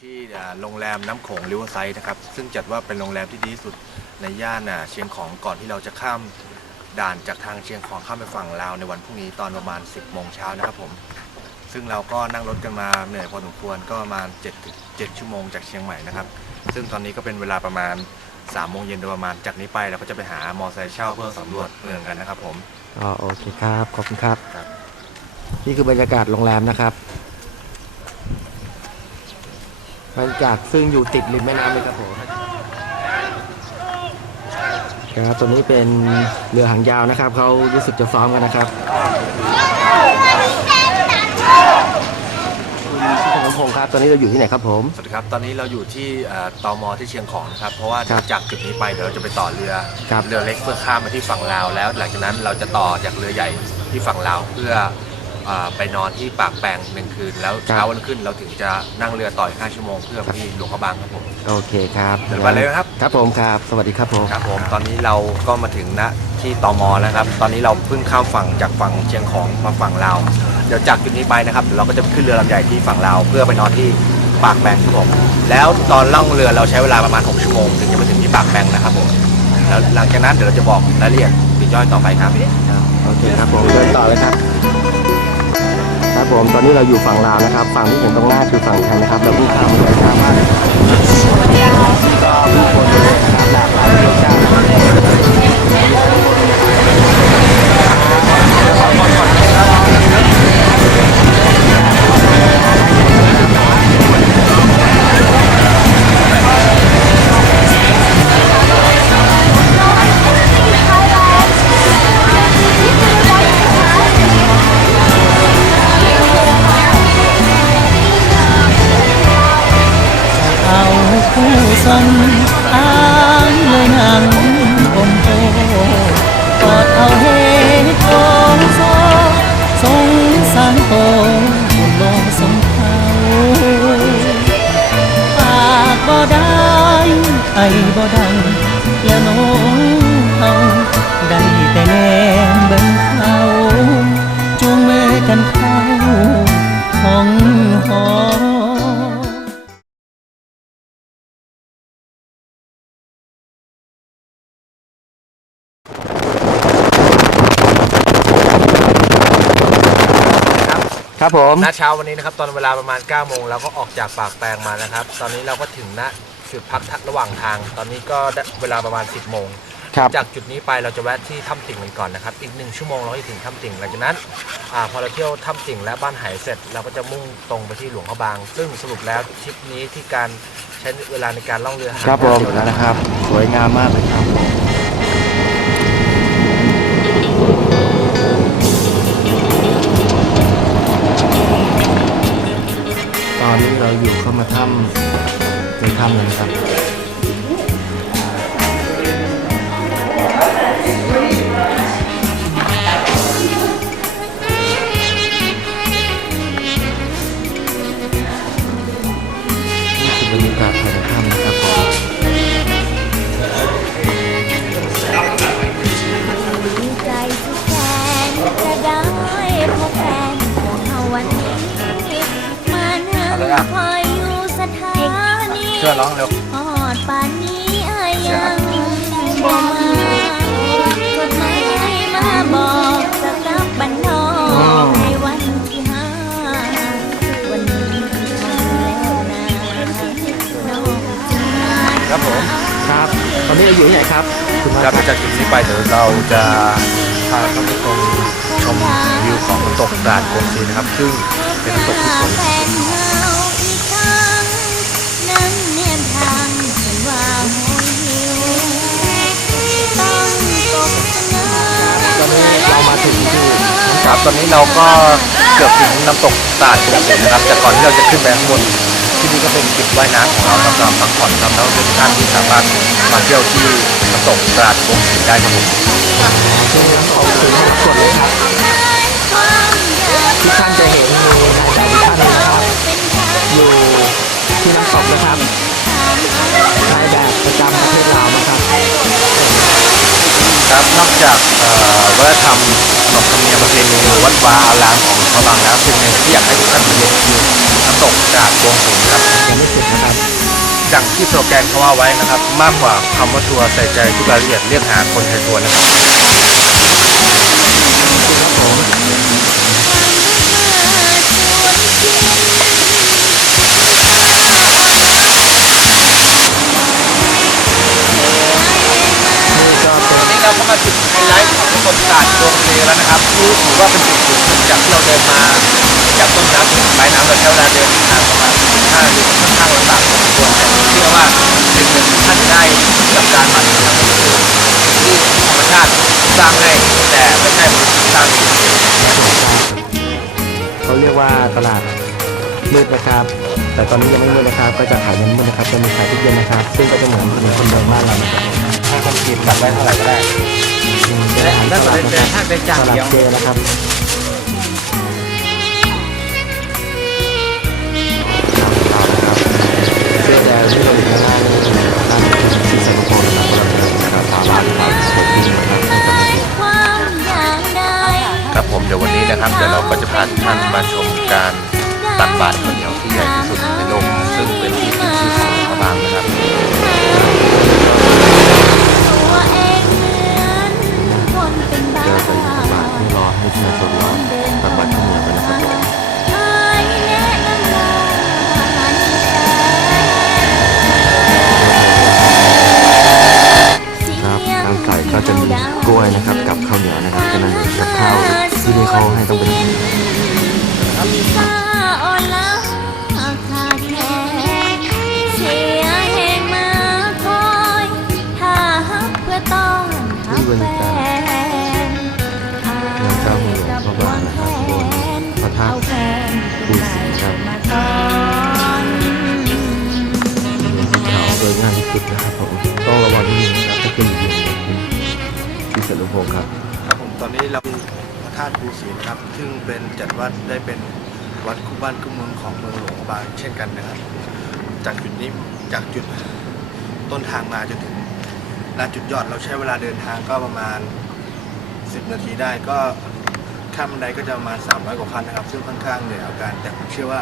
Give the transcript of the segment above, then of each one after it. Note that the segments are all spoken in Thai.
ที่อ่าโรงแรมน้ำโขงริเวอร์ไซด์นะครับ ซึ่งจัดว่าเป็นโรงแรมที่ดีที่สุดในย่านอ่าเชียงของก่อนที่เราจะข้ามด่านจากทางเชียงของข้ามไปฝั่งลาวในวันพรุ่งนี้ตอนประมาณ 10โมงเช้านะครับผม ซึ่งเราก็นั่งรถกันมาเหนื่อยพอสมควรก็ประมาณ7 7ชั่วโมงจากเชียงใหม่นะครับ ซึ่งตอนนี้ก็เป็นเวลาประมาณ3โมงเย็นโดยประมาณจากนี้ไปเราก็จะไปหามอไซค์เช่าเพื่อสำรวจเมืองกันนะครับผม อ๋อโอเคครับ ขอบคุณครับ ครับ นี่คือบรรยากาศโรงแรมนะครับ บรรยากาศซึ่งอยู่ติดริมแม่น้ำเลยครับผมครับตัวนี้เป็นเรือหางยาวนะครับเขารู้สึกจะซ้อมกันนะครับคุณชิคกี้พงศ์ครับตอนนี้เราอยู่ที่ไหนครับผม สวัสดีครับ ตอนนี้เราอยู่ที่เอ่อตมที่เชียงของนะครับ เพราะว่าครับจากจุดนี้ไปเดี๋ยวเราจะไปต่อเรือ ครับ เรือเล็กเพื่อข้ามมาที่ฝั่งลาวแล้ว หลังจากนั้นเราจะต่อจากเรือใหญ่ที่ฝั่งลาวเพื่อเอ่อไปนอนที่ปากแปงหนึ่งคืน แล้วเช้าวันขึ้นเราถึงจะนั่งเรือต่ออีก5ชั่วโมงเพื่อไปที่หลวงพระบางครับผม โอเคครับเดี๋ยวไปเลยนะครับ ครับผมครับ สวัสดีครับผมครับผมตอนนี้เราก็มาถึงณที่ตมแล้วครับ ตอนนี้เราเพิ่งข้ามฝั่งจากฝั่งเชียงของมาฝั่งลาวเดี๋ยวจากจุดนี้ไปนะครับเดี๋ยวเราก็จะขึ้นเรือลำใหญ่ที่ฝั่งลาวเพื่อไปนอนที่ปากแปงครับผมแล้วตอนล่องเรือเราใช้เวลาประมาณ 6 ชั่วโมงถึงจะไปถึงที่ปากแปงนะครับผมแล้วหลังจากนั้นเดี๋ยวเราจะบอกรายละเอียดปลีกย่อยต่อไปครับ โอเคครับผมเดินต่อเลยครับ ครับผมตอนนี้เราอยู่ฝั่งลาวนะครับ ฝั่งที่เห็นตรงหน้าคือฝั่งไทยนะครับเราเพิ่งข้ามมาเลยครับก็ผู้คนเยนะครับหลากหลายรสชาติเอา ไอบ่ดังแล้วน้องเขาได้แต่แนมเบิ่งเขาจูงมือกันเข้าห้องหอครับผม ณเช้าวันนี้นะครับ ตอนเวลาประมาณ9โมงเราก็ออกจากปากแปงมานะครับ ตอนนี้เราก็ถึงณ จุดพักระหว่างทาง ตอนนี้ก็ได้เวลาประมาณ 10 โมง ครับจากจุดนี้ไปเราจะแวะที่ถ้ำติ่งกันก่อนนะครับ อีกหนึ่งชั่วโมงเราก็จะถึงถ้ำติ่งหลังจากนั้นอาพอเราเที่ยวถ้ำติ่งและบ้านไหเสร็จ เราก็จะมุ่งตรงไปที่หลวงพระบาง ซึ่งสรุปแล้วทริปนี้ที่การใช้เวลาในการล่องเรือหางครับผมยาวแล้วนะครับ สวยงามมากเลยครับตอนนี้เราอยู่เข้ามาถ้ำใน ถ้ำเลยนะครับ ช่วยร้องเร็วฮอดป่านนี้อายังบ่มาจดหมายมาบอกจะกลับบ้านนอกในวันที่ห้าวันนี้ทำแล้วนะน้องจะครับผม ครับ ตอนนี้เราอยู่ที่ไหนครับคุณครับมาจากจุดนี้ไปเดี๋ยวเราจะพาเข้าไปชมชมวิวของน้ำตกด่านกงซีนะครับ ซึ่งเป็นน้ำตกที่สวยแฟน ครับ ตอนนี้เราก็เกือบถึงน้ำตกตาดกงสีนะครับ แต่ก่อนที่เราจะขึ้นไปข้างบนที่นี่ก็เป็นจุดว่ายน้ำของเราครับสำหรับพักผ่อนครับแล้วเป็นท่านที่สามารถมาเที่ยวที่น้ำตกตาดกงสีได้ครับผมช่วงน้ำออกถึงสดเลยครับที่ท่านจะเห็นมีนายแบบท่านนะครับอยู่ที่น้ำตกนะครับนายแบบประจำประเทศลาวนะครับ ครับนอกจากเอ่อวัฒนธรรม ขนบธรรมเนียมประเพณีวัดวาอารามของชาวบางแล้วสิ่งหนึ่งที่อยากให้ทุกท่านมาเห็นคือน้ำตกจากบวงสรวงครับยังไม่สุดนะครับอย่างที่สโลแกนเขาว่าไว้นะครับ มากกว่าคำว่าทัวร์ใส่ใจทุกรายละเอียดเรียกหาคนไทยทัวร์นะครับ ติศาสตร์ดวงทะเลแล้วนะครับถือว่าเป็นจุดสูงสุดจากที่เราเดินมาจากต้นน้ำถึงปลายน้ำเราใช้เวลาเดินทางประมาณ15นาทีค่อนข้างลำบากพอสมควรแต่ผมเชื่อว่าเป็นหนึ่งที่ท่านได้กับการมาถึงครั้งนี้คือที่ธรรมชาติสร้างให้แต่ไม่ใช่มนุษย์สร้างเองเขาเรียกว่าตลาดมืดนะครับ แต่ตอนนี้ยังไม่มืดนะครับ ก็จะขายยังมืดนะครับจะมีขายทุกเย็นนะครับ ซึ่งก็จะเหมือนถนนคนเดินบ้านเรานะครับถ้าคนกินกลับได้เท่าไหร่ก็ได้ อืมเป็นอาหารตลาดนะครับถ้าได้จานตลาเดียว เจนะครับเสื้อแดงที่เราอยู่ข้างหน้านี่นะครับที่ส่ลูกโป่งนะครับเราเดินนะครับตามร้านครับผมที่นะครับให้กับ ความอย่างใด ครับผมเดี๋ยววันนี้นะครับเดี๋ยวเราก็จะพาทุกท่านมาชมการตักบาตรข้าน ที่รอให้ปราชนรอตักบาตรข้าวเหนียวกันนะครับผมครับทางไก่ก็จะมีกล้วยนะครับ กับข้าวเหนียวนะครับฉะนั้นกับข้าวที่นี่เขาให้ต้องเป็นซาอ่อน ธาตุภูสีครับ ซึ่งเป็นจัดว่าได้เป็นวัดคู่บ้านคู่เมืองของเมืองหลวงบางเช่นกันนะครับ จากจุดนี้จากจุดต้นทางมาจนถึงณจุดยอดเราใช้เวลาเดินทางก็ประมาณ 10 นาทีได้ก็ข้ามบันไดก็จะประมาณ 300 กว่าขั้นนะครับ ซึ่งค่อนข้างเหนื่อยอาการ แต่ผมเชื่อว่า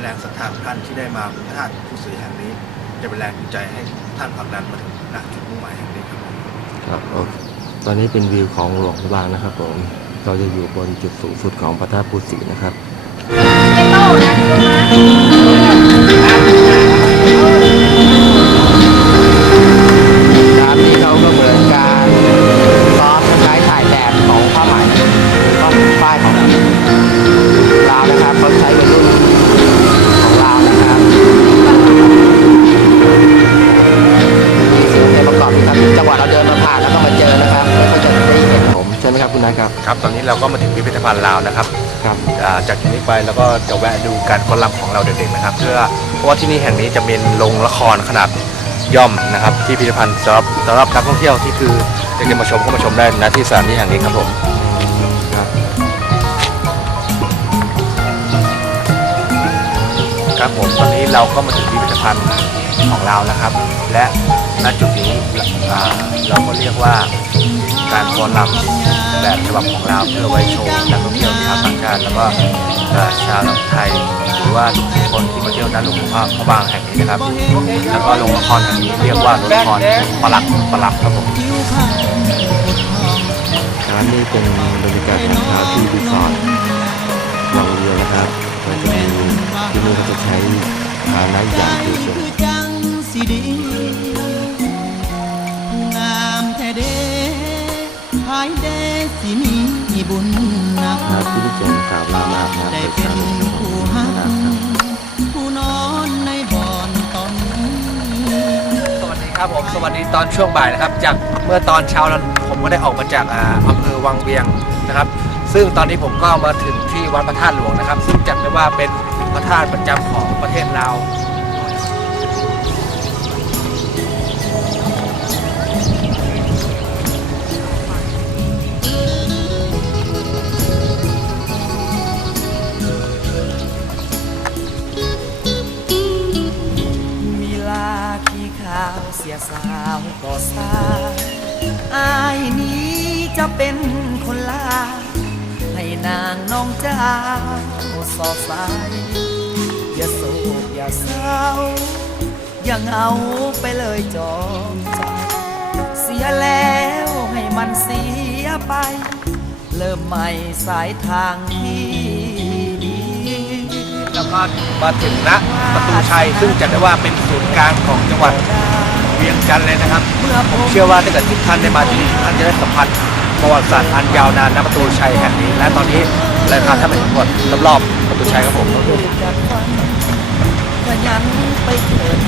แรงศรัทธาท่านที่ได้มาพระธาตุภูสีแห่งนี้ จะเป็นแรงจูงใจให้ท่านผลักดันมาถึงณจุดมุ่งหมายแห่งนี้ครับครับโอเคตอนนี้เป็นวิวของหลวงบางนะครับผม เราจะอยู่บนจุดสูงสุดของพระธาตุปูสินะครับ นายครับครับ ตอนนี้เราก็มาถึงพิพิธภัณฑ์ลาวนะครับครับอ่าจากที่นี้ไปแล้วก็จะแวะดูการฟ้อนรำของเราเด็กๆนะครับ เพื่อเพราะว่าที่นี่แห่งนี้จะเป็นโรงละครขนาดย่อมนะครับ ที่พิพิธภัณฑ์สำหรับสำหรับนักท่องเที่ยวที่คืออยากจะมาชมก็มาชมได้นะที่สถานที่แห่งนี้ครับผมครับครับผมตอนนี้เราก็มาถึงพิพิธภัณฑ์ของเรานะครับ และณจุดนี้อ่าเราก็เรียกว่า การฟ้อนรำแบบฉบับของเราเพื่อไว้โชว์นักท่องเที่ยวชาวต่างชาติแล้วก็เอ่อชาวไทยหรือว่าทุกคนที่มาเที่ยวด้านหลวงพระพระบางแห่งนี้นะครับ แล้วก็โรงละครแห่งนี้เรียกว่าโรงละครปลักปลักครับผมร้านนี้เป็นบรรยากาศของเช้าที่รีสอร์ทวังเรียวนะครับเราจะมีที่นี่เขาจะใช้ฐานะอย่างคือ บุญนักครับที่เจนสาวลาวมาอาบน้ำได้เป็นผู้หักผู้นอนในบ่อนตอนสวัสดีครับผมสวัสดีตอนช่วงบ่ายนะครับ จากเมื่อตอนเช้านั้นผมก็ได้ออกมาจากอำเภอวังเวียงนะครับ ซึ่งตอนนี้ผมก็มาถึงที่วัดพระธาตุหลวงนะครับ ซึ่งจัดได้ว่าเป็นพระธาตุประจำของประเทศลาว ยสาวก็สาอายนี้จะเป็นคนลา ให้นางน้องเจ้าสอสาย อย่าโศกอย่าเศร้า อย่าเหงาไปเลยจอมใจเสียแล้วให้มันเสียไป เริ่มใหม่สายทางที่ดีแล้วก็มาถึงณประตูชัยซึ่งจัดได้ว่าเป็นศูนย์กลางของจังหวัด เวียงจันทร์เลยนะครับเมื่อผผมมเชื่อว่าถ้าเกิดทุกท่านได้มาที่นี่ท่านจะได้สัมผัสประวัติศาสตร์อันยาวนานณประตูชัยแห่งนี้ และตอนนี้รายการท่านเป็นทั้งหมดรอบๆประตูชัยครับผมจากฝันก็ยังไปเกิด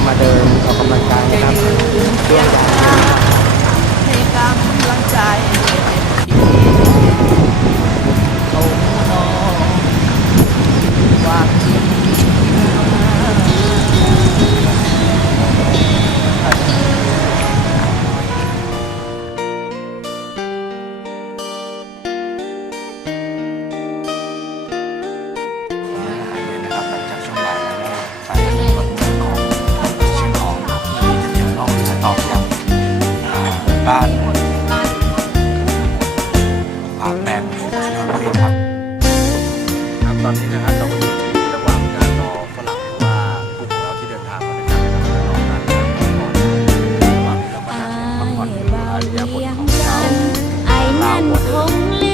จะมาเดินออกกำลังกายนะครับ เพื่อ ให้กำลังใจ ไอ้นั่นคงเล